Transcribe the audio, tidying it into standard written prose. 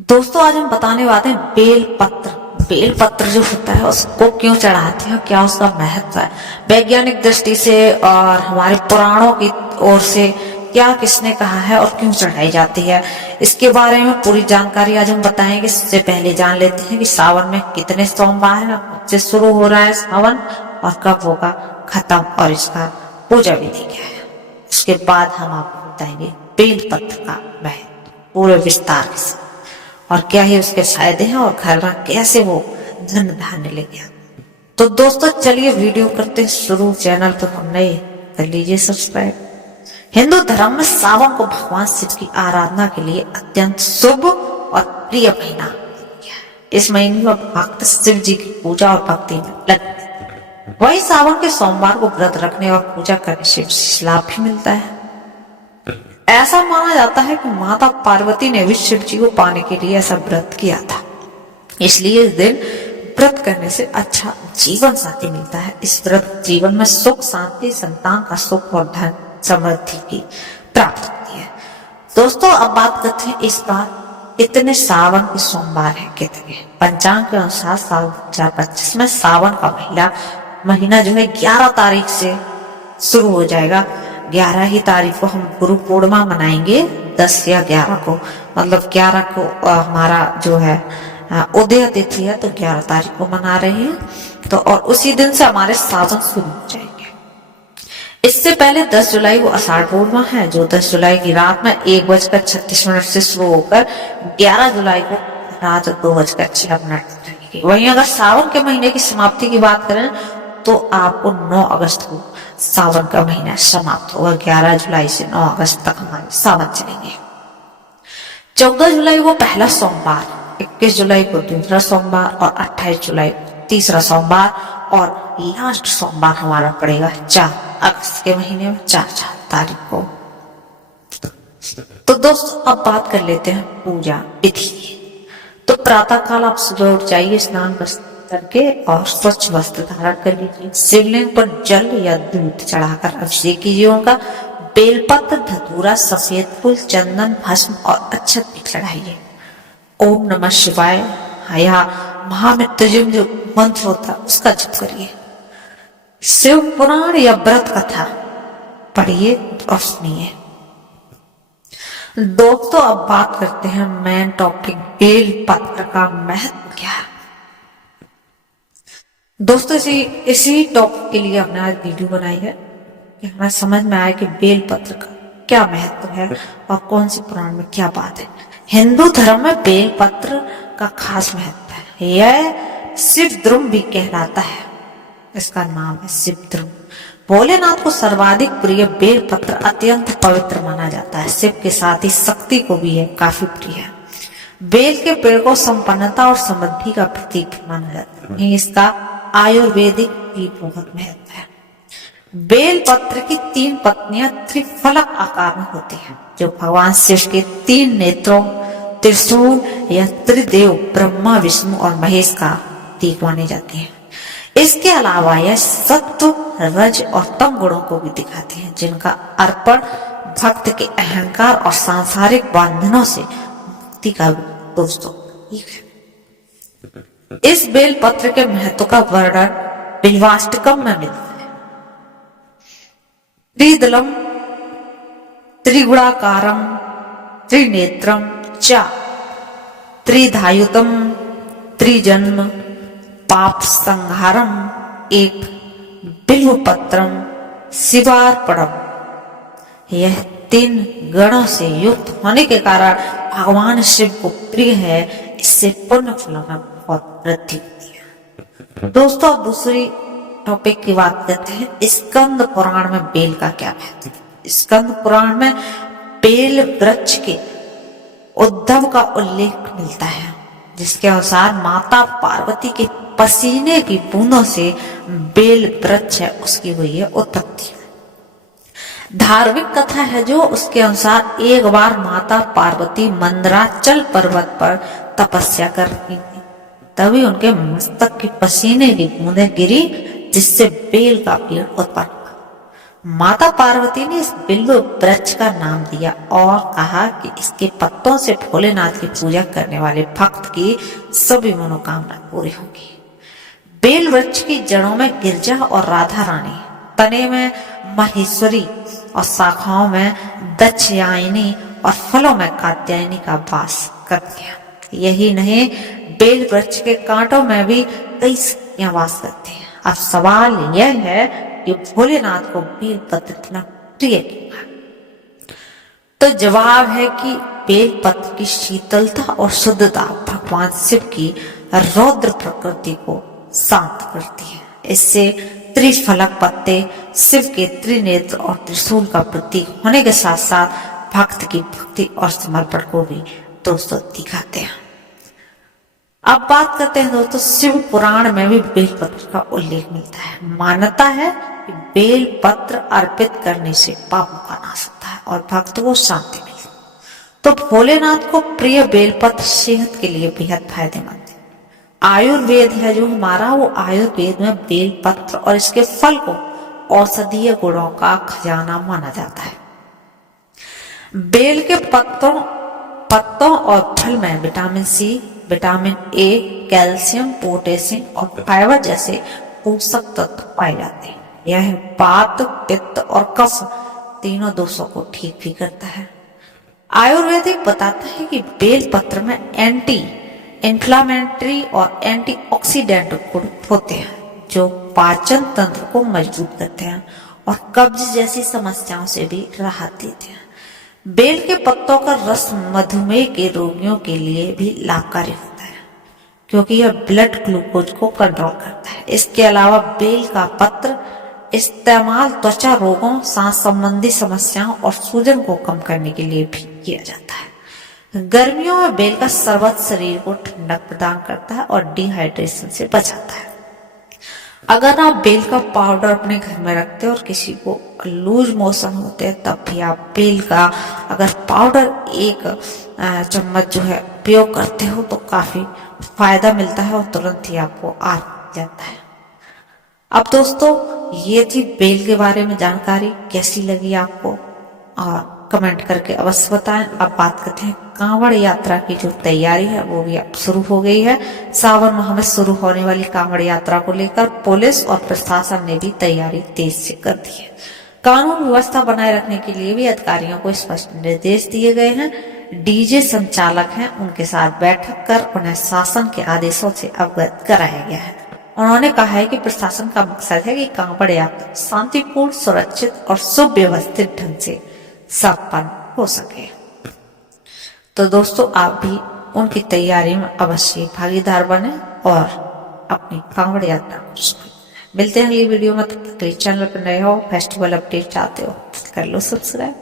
दोस्तों आज हम बताने वाले हैं बेल पत्र। बेल पत्र जो होता है उसको क्यों चढ़ाते हैं, क्या उसका महत्व है वैज्ञानिक दृष्टि से और हमारे पुराणों की ओर से, क्या किसने कहा है और क्यों चढ़ाई जाती है, इसके बारे में पूरी जानकारी आज हम बताएंगे। इससे पहले जान लेते हैं कि सावन में कितने सोमवार है, से शुरू हो रहा है सावन और कब होगा खत्म और इसका पूजा विधि क्या है। उसके बाद हम आपको बताएंगे बेल पत्र का महत्व पूरे विस्तार से और क्या ही उसके फायदे हैं और घर में कैसे वो धन धान्य लेके आते। तो दोस्तों चलिए वीडियो करते हैं शुरू। चैनल पर हम नए कर लीजिए सब्सक्राइब। हिंदू धर्म में सावन को भगवान शिव की आराधना के लिए अत्यंत शुभ और प्रिय महीना। इस महीने में भक्त शिव जी की पूजा और भक्ति में लगे। वही सावन के सोमवार को व्रत रखने और पूजा करने से विशेष लाभ भी मिलता है। ऐसा माना जाता है कि माता पार्वती ने भी शिव जी को पाने के लिए ऐसा व्रत किया था, इसलिए इस दिन व्रत करने से अच्छा जीवन साथी मिलता है। इस व्रत जीवन में सुख शांति, संतान का सुख और धन समृद्धि की प्राप्त होती है। दोस्तों अब बात करते हैं इस बार इतने सावन के सोमवार है कितने। पंचांग के अनुसार साल 2025 में सावन का महीना जो है 11 तारीख से शुरू हो जाएगा। 11 ही तारीख को हम गुरु पूर्णिमा मनाएंगे। 10 या 11 को, मतलब 11 को हमारा जो है उदय तिथि है, तो 11 तारीख को मना रहे हैं। तो और उसी दिन से हमारे सावन शुरू हो जाएंगे। इससे पहले 10 जुलाई को आषाढ़ पूर्णिमा है, जो 10 जुलाई की रात में 1:36 से शुरू होकर 11 जुलाई को रात 2:06 रहेगी। वहीं अगर सावन के महीने की समाप्ति की बात करें तो आपको 9 अगस्त को सावन का महीना समाप्त होगा। 11 जुलाई से 9 अगस्त तक हमारे सावन चलेंगे। 14 जुलाई को पहला सोमवार, 21 जुलाई को दूसरा सोमवार और 28 जुलाई को तीसरा सोमवार और लास्ट सोमवार हमारा पड़ेगा 4 अगस्त के महीने में 4 तारीख को। तो दोस्तों अब बात कर लेते हैं पूजा विधि। तो प्रातः काल आप सुबह उठ जाइए, स्नान करके और स्वच्छ वस्त्र धारण कर लीजिए। शिवलिंग पर जल या दूध चढ़ाकर अभिषेक कीजिए। उनका बेलपत्र, धतूरा, सफेद फूल, चंदन, भस्म और अक्षत भी चढ़ाइए। ओम नमः शिवाय या महामृत्युंजय जो मंत्र होता है उसका जप करिए। शिव पुराण या व्रत कथा पढ़िए और सुनिए। दोस्तों अब बात करते हैं मेन टॉपिक, बेल पत्र का महत्व क्या है। दोस्तों इसी टॉपिक के लिए हमने आज वीडियो बनाई है कि हमें समझ में आए कि बेल पत्र का क्या महत्व है और कौन सी पुराण में क्या बात है। हिंदू धर्म में बेल पत्र का खास महत्व है। यह शिव द्रुम भी कहलाता है, इसका नाम है शिव द्रुम। भोलेनाथ को सर्वाधिक प्रिय बेल पत्र अत्यंत पवित्र माना जाता है। शिव के साथ ही शक्ति को भी यह काफी प्रिय है। बेल के पेड़ को संपन्नता और समृद्धि का प्रतीक माना जाता है। इसका आयुर्वेदिक भी बहुत महत्व है। बेल पत्र की 3 पत्नियां त्रिफलक आकार में होती हैं, जो भगवान शिव के 3 नेत्रों, त्रिशूल या त्रिदेव ब्रह्मा, विष्णु और महेश का प्रतीक माने जाती हैं। इसके अलावा यह सत्व, रज और तम गुणों को भी दिखाती हैं, जिनका अर्पण भक्त के अहंकार और सांसारिक बंधनों से मुक्ति का दोस्तों प्रतीक है। इस बेल पत्र के महत्व का वर्णन बिल्वाष्टकम में मिलता है। त्रिदलम त्रिगुणाकारम त्रिनेत्रम च त्रिधायुतम त्रिजन्म पाप संहारम एक बिल्व पत्रम शिवार्पणम। यह 3 गणों से युक्त होने के कारण भगवान शिव को प्रिय है। इससे पुण्य फल में बहुत वृद्धि होती है। दोस्तों अब दूसरी टॉपिक की बात करते हैं, स्कंद पुराण में बेल का क्या महत्व है। स्कंद पुराण में बेल वृक्ष के उद्भव का उल्लेख मिलता है, जिसके अनुसार माता पार्वती के पसीने की बूंदों से बेल वृक्ष है उसकी हुई है उत्पत्ति। धार्मिक कथा है जो उसके अनुसार एक बार माता पार्वती मंदराचल पर्वत पर तपस्या कर रही थी, तभी उनके मस्तक के पसीने की बूंदें गिरी, जिससे बेल का पेड़ उत्पन्न हुआ। माता पार्वती ने इस बिल्व वृक्ष का नाम दिया और कहा कि इसके पत्तों से भोलेनाथ की पूजा करने वाले भक्त की सभी मनोकामना पूरी होगी। बेल वृक्ष की जड़ों में गिरजा और राधा रानी, तने में महेश्वरी और शाखाओं में दक्षयायनी और फलों में कात्यायनी का वास करते हैं। यही नहीं, बेल वृक्ष के कांटों में भी कई शक्तियां वास करती हैं। अब सवाल यह है कि भोलेनाथ को बेल पत्र इतना प्रिय क्यों है? तो जवाब है कि बेल पत्र की शीतलता और शुद्धता भगवान शिव की रौद्र प्रकृति को शांत करती है। इससे त्रिफलक पत्ते शिव के त्रिनेत्र और त्रिशूल का प्रतीक होने के साथ साथ भक्त की भक्ति और समर्पण को भी दोस्तों दिखाते हैं। अब बात करते हैं दोस्तों, शिव पुराण में भी बेलपत्र का उल्लेख मिलता है। मान्यता है कि बेल पत्र अर्पित करने से पापों का नाश होता है और भक्त को शांति मिलती है। तो भोलेनाथ को प्रिय बेलपत्र सेहत के लिए बेहद फायदेमंद है। आयुर्वेद है जो हमारा, वो आयुर्वेद में बेलपत्र और इसके फल को औषधीय गुणों का खजाना माना जाता है। बेल के पत्तों और फल में vitamin C, vitamin A, calcium, potassium और फाइबर जैसे पोषक तत्व पाए जाते हैं। यह वात, पित्त और कफ तीनों दोषों को ठीक भी करता है। आयुर्वेदिक बताता है कि बेल पत्र में एंटी इन्फ्लामेटरी और एंटीऑक्सीडेंट गुण होते हैं जो पाचन तंत्र को मजबूत करते हैं और कब्ज जैसी समस्याओं से भी राहत देते हैं। बेल के पत्तों का रस मधुमेह के रोगियों के लिए भी लाभकारी होता है क्योंकि यह ब्लड ग्लूकोज को कंट्रोल करता है। इसके अलावा बेल का पत्र इस्तेमाल त्वचा रोगों, सांस संबंधी समस्याओं और सूजन को कम करने के लिए भी किया जाता है। गर्मियों में बेल का शरबत शरीर को ठंडक प्रदान करता है और डिहाइड्रेशन से बचाता है। अगर आप बेल का पाउडर अपने घर में रखते हैं और किसी को लूज मोशन होते हैं तब भी आप बेल का अगर पाउडर 1 चम्मच जो है उपयोग करते हो तो काफी फायदा मिलता है और तुरंत ही आपको आराम जाता है। अब दोस्तों, ये थी बेल के बारे में जानकारी। कैसी लगी आपको और कमेंट करके अवश्य बताएं। अब बात करते हैं कांवड़ यात्रा की जो तैयारी है वो भी अब शुरू हो गई है। सावन माह में शुरू होने वाली कांवड़ यात्रा को लेकर पुलिस और प्रशासन ने भी तैयारी तेज से कर दी है। कानून व्यवस्था बनाए रखने के लिए भी अधिकारियों को स्पष्ट निर्देश दिए गए हैं। डीजे संचालक हैं, उनके साथ बैठक कर उन्हें शासन के आदेशों से अवगत कराया गया है। उन्होंने कहा है कि प्रशासन का मकसद है कि कांवड़ यात्रा शांतिपूर्ण, सुरक्षित और सुव्यवस्थित ढंग से संपन्न हो सके। तो दोस्तों, आप भी उनकी तैयारी में अवश्य भागीदार बने और अपनी कांवड़ यात्रा को सफल। मिलते हैं अगली वीडियो में। तब तक चैनल पर नए हो, फेस्टिवल अपडेट चाहते हो कर लो सब्सक्राइब।